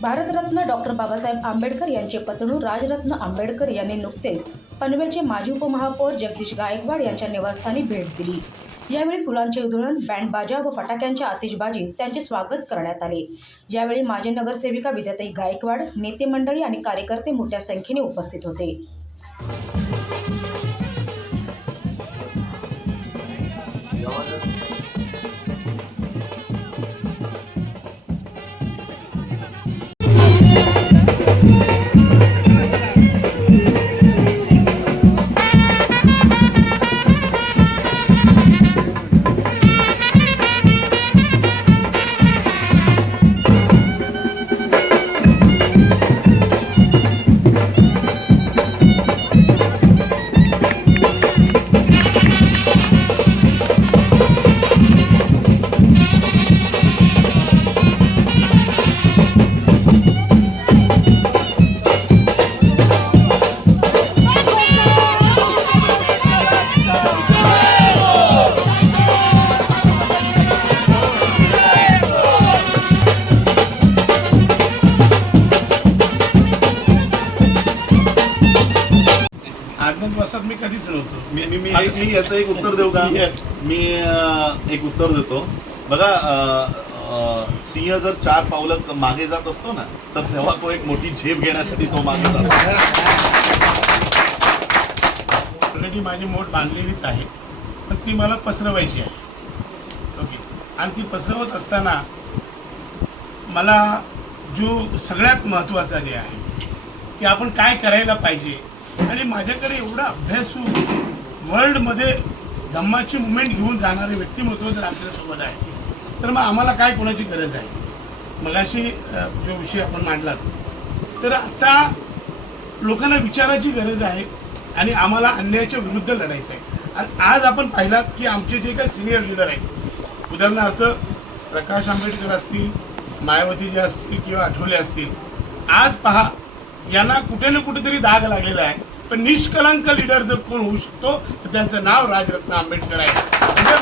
Bharat Ratna doctor Babasaheb Ambedkar यांचे पत्नी राजरत्न आंबेडकर यांनी नुकतेच पनवेलचे माजी उपमहापौर जगदीश गायकवाड यांच्या निवासस्थानी भेट दिली। यावेळी फुलांचे उधळण, बँड बाजा व फटाक्यांच्या आतिषबाजीत त्यांचे स्वागत करण्यात आले। यावेळी माजी नगरसेविका विद्याताई गायकवाड, नेते मंडळी आणि कार्यकर्ते मोठ्या संख्येने उपस्थित होते। आत्मविश्वासात मी कधीच नव्हतो। मी याचं एक उत्तर देऊ का? मी एक उत्तर देतो बघा। सिंह जर 4 पावलं मागे जात असतो ना, तर तेव्हा तो एक मोठी झेप घेण्यासाठी तो मागे जातो। ऑलरेडी माझी मोठ बांधलेलीच आहे, पण ती मला पसरवायची आहे। ओके, आणि ती पसरवत असताना मला जो सगळ्यात महत्त्वाचा जे आहे की आपण काय करायला पाहिजे, आणि माझ्याकडे एवढा अभ्यासू वर्ल्डमध्ये धम्माची मुवमेंट घेऊन जाणारे व्यक्तिमत्व जर आपल्यासोबत आहे, तर मग आम्हाला काय कोणाची गरज आहे? मगाशी जो विषय आपण मांडला, तर आता लोकांना विचाराची गरज आहे आणि आम्हाला अन्यायाच्या विरुद्ध लढायचं आहे। आणि आज आपण पाहिलात की आमचे जे काही सिनियर लीडर आहेत, उदाहरणार्थ प्रकाश आंबेडकर असतील, मायावती जे असतील किंवा आठवले असतील, आज पहा यांना कुठे ना कुठेतरी दाग लागलेला आहे, पण निष्कलंक लीडर जर कोण होऊ शकतो तर त्यांचं नाव राजरत्न आंबेडकर आहे। म्हणजे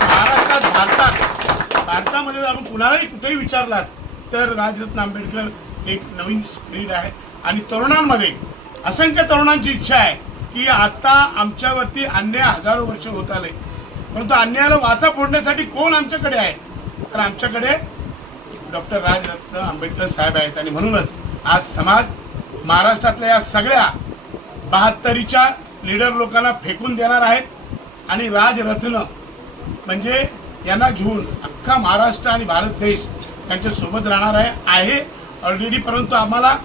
भारतामध्ये आपण कुणालाही कुठेही विचारलात तर राजरत्न आंबेडकर एक नवीन स्पिरिट आहे। आणि तरुणांमध्ये असंख्य तरुणांची इच्छा आहे की आता आमच्यावरती अन्याय हजारो वर्ष होत आले, परंतु अन्यायाला वाचा फोडण्यासाठी कोण आमच्याकडे आहे? तर आमच्याकडे डॉक्टर राजरत्न आंबेडकर साहेब आहेत। आणि म्हणूनच आज समाज महाराष्ट्रातल्या या सगळ्या 72च्या लीडर लोकांना फेकून देणार आहेत आणि राजरत्न म्हणजे यांना घेऊन अख्खा महाराष्ट्र आणि भारत देश त्यांच्या सोबत राहणार आहे ऑलरेडी। परंतु आम्हाला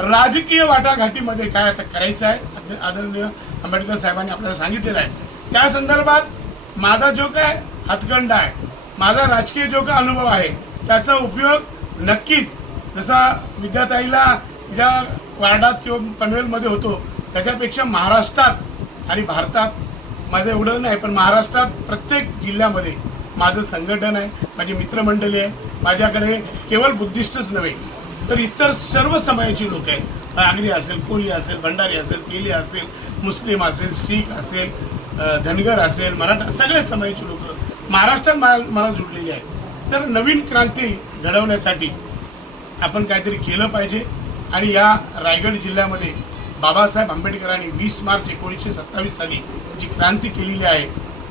राजकीय वाटाघाटीमध्ये काय आता करायचं आहे, आदरणीय आंबेडकर साहेबांनी आपल्याला सांगितलेलं आहे। त्या संदर्भात माझा जो काय हातखंडा आहे, माझा राजकीय जो काय अनुभव आहे, त्याचा उपयोग नक्कीच जसा विद्याताईला तिच्या वार्डात किंवा पनवेलमध्ये होतो त्याच्यापेक्षा महाराष्ट्रात आणि भारतात माझं एवढं नाही, पण महाराष्ट्रात प्रत्येक जिल्ह्यामध्ये माझं संघटन आहे, माझी मित्रमंडळी आहे। माझ्याकडे केवळ बुद्धिस्टच नव्हे तर इतर सर्व समाजाची लोक आहेत। आगरी असेल, कोळी असेल, भंडारी असेल, तेली असेल, मुस्लिम असेल, शीख असेल, धनगर असेल, मराठा, सगळे समाजाची लोक महाराष्ट्रात मला जुडलेली आहेत। तर नवीन क्रांती घडवण्यासाठी आपण काहीतरी केलं पाहिजे। आणि या रायगड जिल्ह्यामध्ये बाबासाहेब आंबेडकरांनी 20 मार्च 1927 साली जी क्रांती केलेली आहे,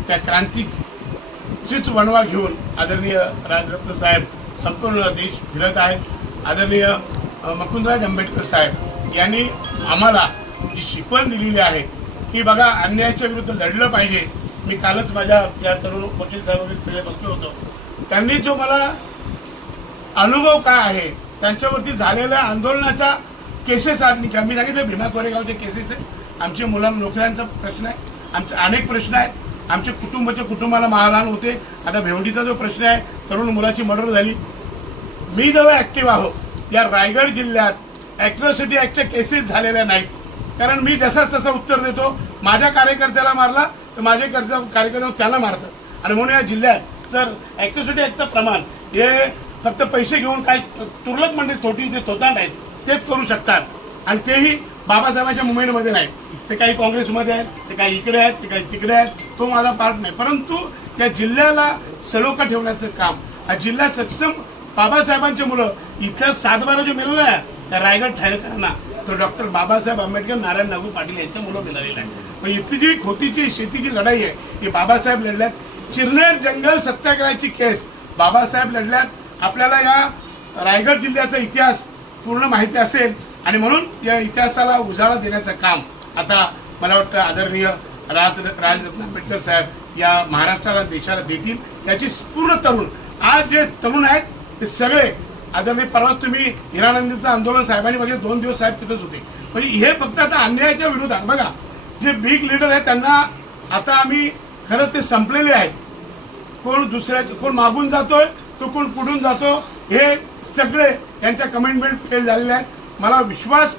त्या क्रांतीचीच वणवा घेऊन आदरणीय राजरत्न साहेब संपूर्ण देश फिरत आहेत। आदरणीय मुकुंदराज आंबेडकर साहेब यांनी आम्हाला जी शिकवण दिलेली आहे की बघा, अन्यायाच्या विरुद्ध लढलं पाहिजे। मी कालच माझ्या या तरुण वकील साहेब वगैरे सगळे बसलो होतो, त्यांनी जो मला अनुभव काय आहे, त्यांच्यावरती झालेल्या आंदोलनाच्या केसेस आज मी सांगितलं, भीमा कोरेगावचे केसेस आहे, आमच्या मुलांना नोकऱ्यांचा प्रश्न आहे, आमचे अनेक प्रश्न आहेत, आमच्या कुटुंबाला मारहाण होते। आता भेवंडीचा जो प्रश्न आहे, तरुण मुलाची मर्डर झाली। मी जेव्हा ॲक्टिव्ह आहो या रायगड जिल्ह्यात ॲट्रॉसिटी ॲक्टच्या केसेस झालेल्या नाहीत, कारण मी जसाच तसं उत्तर देतो। माझ्या कार्यकर्त्याला मारला तर माझे कार्यकर्ते त्याला मारतात। आणि म्हणून या जिल्ह्यात सर ॲट्रॉसिटी ॲक्टचं प्रमाण हे फक्त पैसे घेऊन काय तुरळक म्हणजे थोटी जे थोतांड आहेत तेच करू शकतात, आणि तेही बाबासाहेबांच्या मुवमेंटमध्ये नाहीत। ते काही काँग्रेसमध्ये आहेत, ते काही इकडे आहेत, ते काही तिकडे आहेत, तो माझा पार्ट नाही। परंतु त्या जिल्ह्याला सलोखा ठेवण्याचं काम, हा जिल्हा सक्षम बाबासाहेबांची मुलं इथं 7-12 जो मिळाला आहे त्या रायगड ठाणेकरांना तो डॉक्टर बाबासाहेब आंबेडकर नारायण नागू पाटील यांच्या मुलं मिळालेला आहे. पण इथली जी खोतीची शेतीची लढाई आहे ही बाबासाहेब लढल्यात. चिरनेर जंगल सत्याग्रहाची केस बाबासाहेब लढल्यात. आपल्याला या रायगड जिल्ह्याचा इतिहास पूर्ण माहिती असेल आणि म्हणून या इतिहासाला उजाळा देण्याचं काम आता मला वाटतं आदरणीय राजरत्न आंबेडकर साहेब या महाराष्ट्राला देशाला देतील याची पूर्ण तरुण आज जे तरुण आहेत ते सगळे आदरणीय परवा तुम्ही हिरानंदीचं आंदोलन साहेबांनी बघितलं 2 दिवस साहेब तिथंच होते. म्हणजे हे फक्त आता अन्यायाच्या विरोधात बघा जे बिग लीडर आहेत त्यांना आता आम्ही खरं ते संपलेले आहेत. कोण दुसऱ्याचे कोण मागून जातोय तो कोण पुढून जातो हे सगळे यांच्या कमेंटमेंट फेल झालेले आहेत. मला विश्वास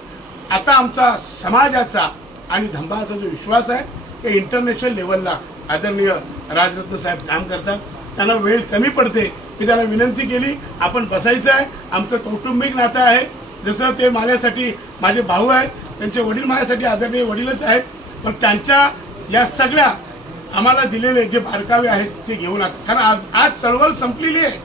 आता आमचा समाजाचा आणि धंबाचा जो विश्वास आहे ते इंटरनॅशनल लेवलला आदरणीय राजरत्न साहेब काम करतात. त्यांना वेळ कमी पडते. मी त्यांना विनंती केली आपण बसायचं आहे. आमचं कौटुंबिक नातं आहे. जसं ते माझ्यासाठी माझे भाऊ आहेत त्यांचे वडील माझ्यासाठी आदरणीय वडीलच आहेत. पण त्यांच्या या सगळ्या आम्हाला दिलेले जे बारकावे आहेत ते घेऊन आता कारण आज चळवळ संपलेली आहे.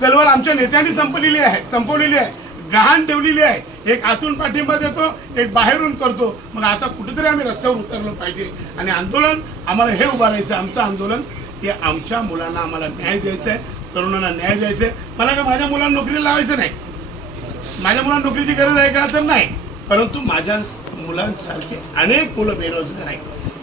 चळवळ आमच्या नेत्यांनी संपवलेली आहे. गहाण ठेवलेली आहे. एक आतून पाठिंबा देतो एक बाहेरून करतो. मग आता कुठेतरी आम्ही रस्त्यावर उतरलं पाहिजे आणि आंदोलन आम्हाला हे उभारायचं. आमचं आंदोलन हे आमच्या मुलांना आम्हाला न्याय द्यायचा आहे. तरुणांना न्याय द्यायचा आहे. मला का माझ्या मुलांना नोकरीला लावायचं नाही. माझ्या मुलांना नोकरीची गरज आहे का तर नाही. परंतु माझ्या मुलांसारखे अनेक मुलं बेरोजगार आहेत.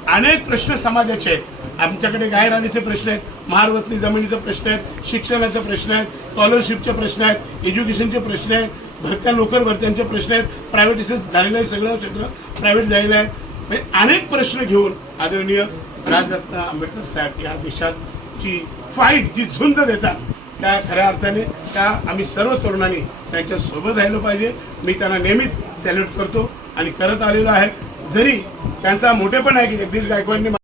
अनेक प्रश्न समाजाचे आहेत. आमच्याकडे गायरानीचे प्रश्न आहेत. महारवतनी जमिनीचे प्रश्न आहेत. शिक्षणाचे प्रश्न आहेत. स्कॉलरशिपचे प्रश्न आहेत. एज्युकेशनचे प्रश्न आहेत. भरत्या नोकर भरत्यांचे प्रश्न आहेत. प्रायव्हेटायझेशन झालेलं आहे. सगळं क्षेत्र प्रायव्हेट झालेलं आहे. म्हणजे अनेक प्रश्न घेऊन आदरणीय राजरत्न आंबेडकर साहेब या देशाची फाईट जी झुंज देतात त्या खऱ्या अर्थाने त्या आम्ही सर्व तरुणांनी त्यांच्या सोबत राहिलं पाहिजे. मी त्यांना नेहमीच सॅल्यूट करतो आणि करत आलेलो आहे. जरी त्यांचा मोठेपण आहे की जगदीश गायकवाडनी